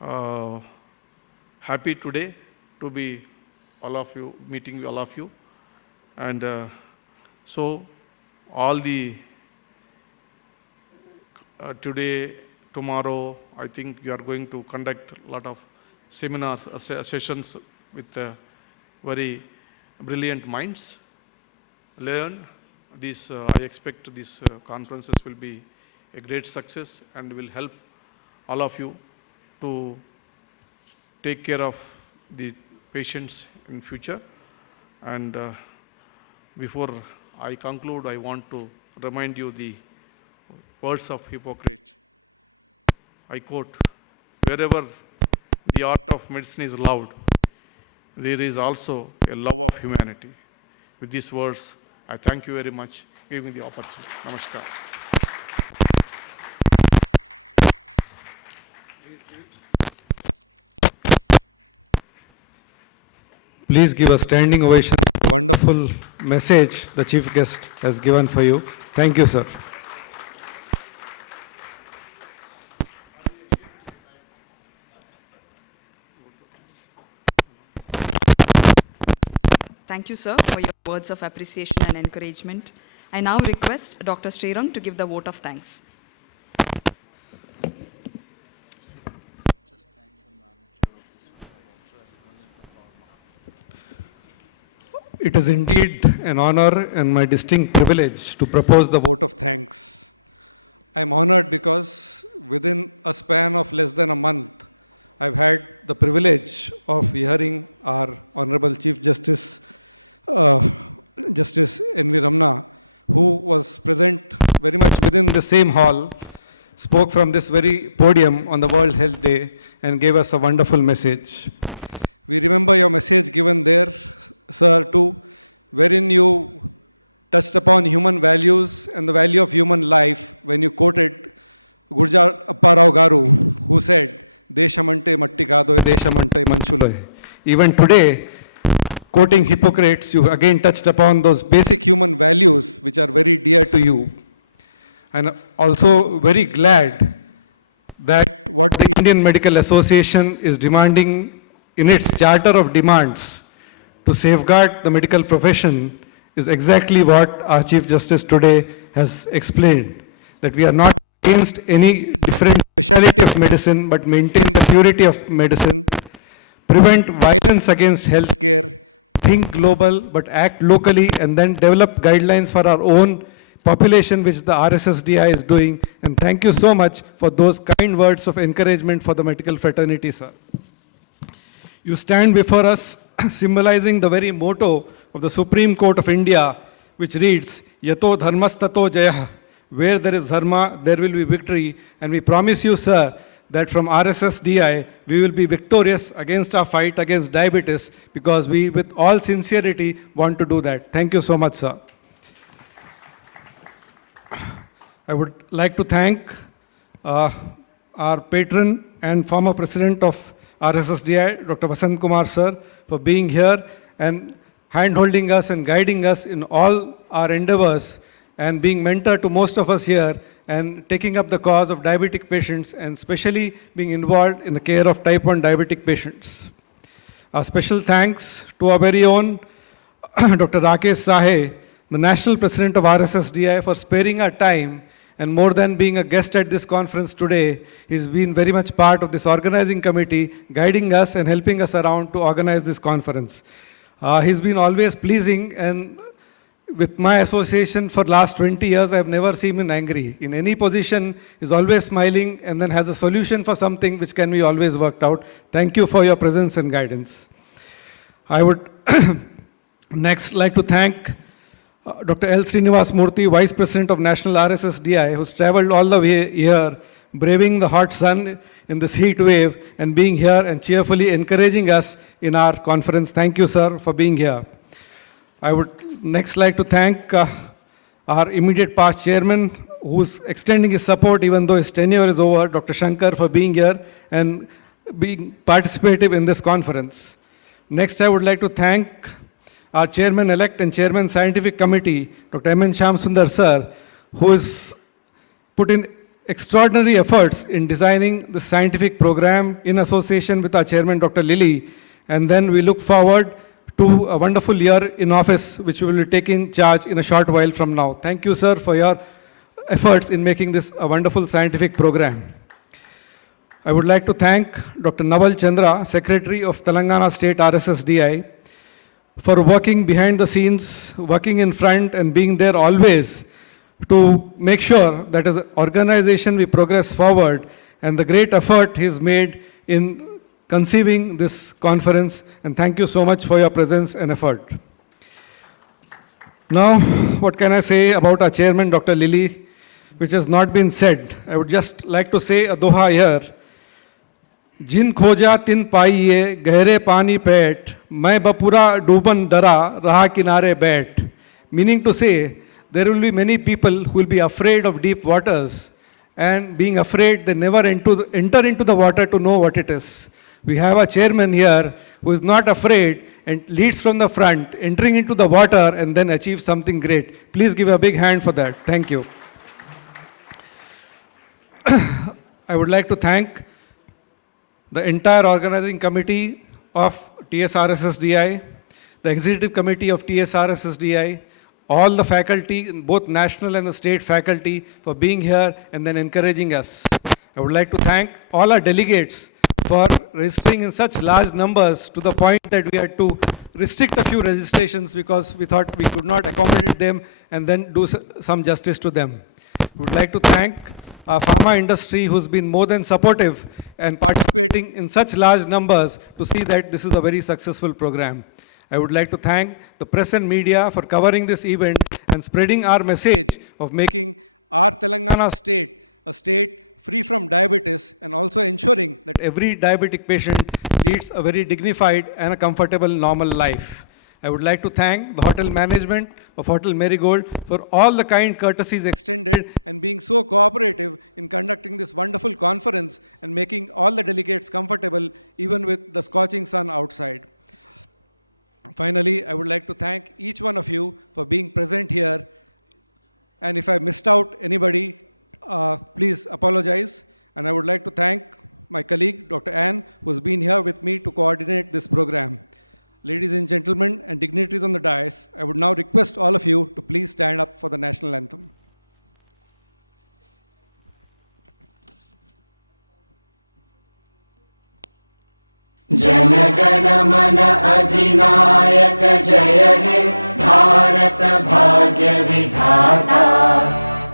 uh, happy today to be all of you, meeting all of you. And so all the today, tomorrow, I think you are going to conduct a lot of seminars, sessions with very brilliant minds. Learn these, I expect these conferences will be a great success and will help all of you to take care of the patients in future. And before I conclude, I want to remind you the words of Hippocrates. I quote, "Wherever the art of medicine is loved, there is also a love of humanity." With these words, I thank you very much for giving me the opportunity. Namaskar. Please give a standing ovation for the wonderful message the chief guest has given for you. Thank you, sir. Thank you, sir, for your words of appreciation and encouragement. I now request Dr. Srirang to give the vote of thanks. It is indeed an honor and my distinct privilege to propose the vote of thanks. I am honored because within a span of less than a month, I've had the privilege of hearing our Honorable Chief Justice, Justice N.V. Ramana, who was present very much within the same hall, spoke from this very podium on the World Health Day and gave us a wonderful message. We remember your message given there, sir, too, wherein you touched upon human values and the value of human life when you quoted Gurjar Apparao Garu, who said, "Deshamante matti kadoe, deshamante manchuloe." Even today, quoting Hippocrates, you again touched upon those basic human values which are very dear to you. And also very glad that what the Indian Medical Association is demanding in its charter of demands to safeguard the medical profession is exactly what our Chief Justice today has explained, that we are not against any different speciality of medicine, but maintain the purity of medicine, prevent violence against healthcare, think global, but act locally, and then develop guidelines for our own population, which the RSSDI is doing. And thank you so much for those kind words of encouragement for the medical fraternity, sir. You stand before us symbolizing the very motto of the Supreme Court of India, which reads, "Yato dharmastato jayah." Where there is dharma, there will be victory. And we promise you, sir, that from RSSDI, we will be victorious against our fight against diabetes, because we, with all sincerity, want to do that. Thank you so much, sir. I would like to thank our patron and former president of RSSDI, Dr. Vasant Kumar, sir, for being here and hand-holding us and guiding us in all our endeavors and being mentor to most of us here and taking up the cause of diabetic patients and especially being involved in the care of type 1 diabetic patients. A special thanks to our very own Dr. Rakesh Sahe, the national president of RSSDI, for sparing our time. And more than being a guest at this conference today, he's been very much part of this organizing committee, guiding us and helping us around to organize this conference. He's been always pleasing, and with my association for last 20 years, I've never seen him angry. In any position, he's always smiling and then has a solution for something which can be always worked out. Thank you for your presence and guidance. I would next like to thank Dr. L. Srinivas Murthy, Vice President of National RSSDI, who's traveled all the way here, braving the hot sun in this heat wave and being here and cheerfully encouraging us in our conference. Thank you, sir, for being here. I would next like to thank our immediate past chairman, who's extending his support even though his tenure is over, Dr. Shankar, for being here and being participative in this conference. Next, I would like to thank our chairman-elect and chairman scientific committee, Dr. M.N. Shyamsundar, sir, who is put in extraordinary efforts in designing the scientific program in association with our chairman, Dr. Lilly. And then we look forward to a wonderful year in office, which we will be taking charge in a short while from now. Thank you, sir, for your efforts in making this a wonderful scientific program. I would like to thank Dr. Naval Chandra, Secretary of Telangana State RSSDI, for working behind the scenes, working in front, and being there always to make sure that as an organization we progress forward, and the great effort he's made in conceiving this conference. And thank you so much for your presence and effort. Now, what can I say about our chairman, Dr. Lilly, which has not been said? I would just like to say a doha here. जिन खोजा तिन पाइए गहरे पानी पेट मैं बपुरा डूबन डरा रहा किनारे बैठ. Meaning to say, there will be many people who will be afraid of deep waters, and being afraid they never enter into the water to know what it is. We have a chairman here who is not afraid and leads from the front, entering into the water and then achieves something great. Please give a big hand for that. Thank you. I would like to thank the entire organizing committee of TSRSSDI, the executive committee of TSRSSDI, all the faculty, both national and the state faculty, for being here and then encouraging us. I would like to thank all our delegates for registering in such large numbers, to the point that we had to restrict a few registrations because we thought we could not accommodate them and then do some justice to them. We would like to thank our pharma industry, who's been more than supportive and participating in such large numbers to see that this is a very successful program. I would like to thank the press and media for covering this event and spreading our message of making our Telangana state a state free from diabetes, and also ensuring that every diabetic patient leads a very dignified and a comfortable, normal life. I would like to thank the hotel management of Hotel Marigold for all the kind courtesies extended and being so cooperative in conducting this wonderful conference and making all the delegates comfortable even with the scorching sun outside. Finally, I would like to thank each one of you for being present here. And if I missed out anybody, please apologize. And I would like to thank my colleague, Dr. Ann, who's been here with me to coordinate this program. Ladies and gentlemen and dignitaries on the dais, I would now request all of you to please stand up for the national anthem. जनगण मन अधिनायक जय हे भारत भाग्य विधाता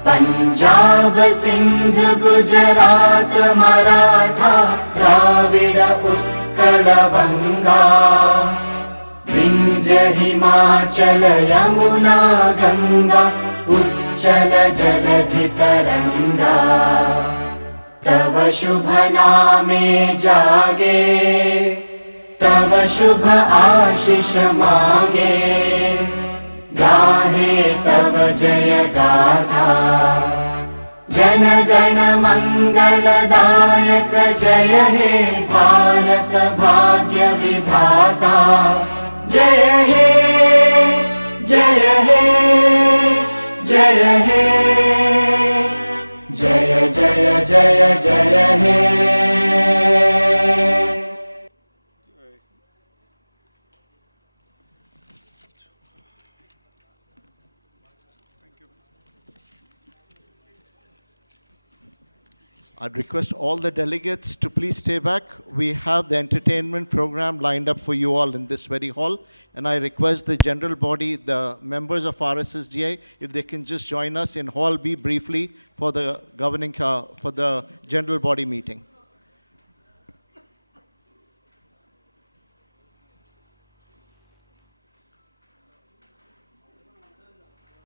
पंजाब सिंध गुजरात मराठा द्राविड उत्कल गंगा विंध्य हिमाचल यमुना गंगा उच्चल जलधि तरंगा तव शुभ नामे जागे तव शुभ आशीष मांगे गाहे तव जय गाथा जन गण मंगलदायक जय हे भारत भाग्य विधाता जय हे जय हे जय हे जय जय जय जय हे I'd request all the delegates to please stay back. We have the entertainment program lined up for you all in this very hall. And I request the general body, the members of RSSDI, if they can just join us in Hall B briefly for the governing, for the general body meeting.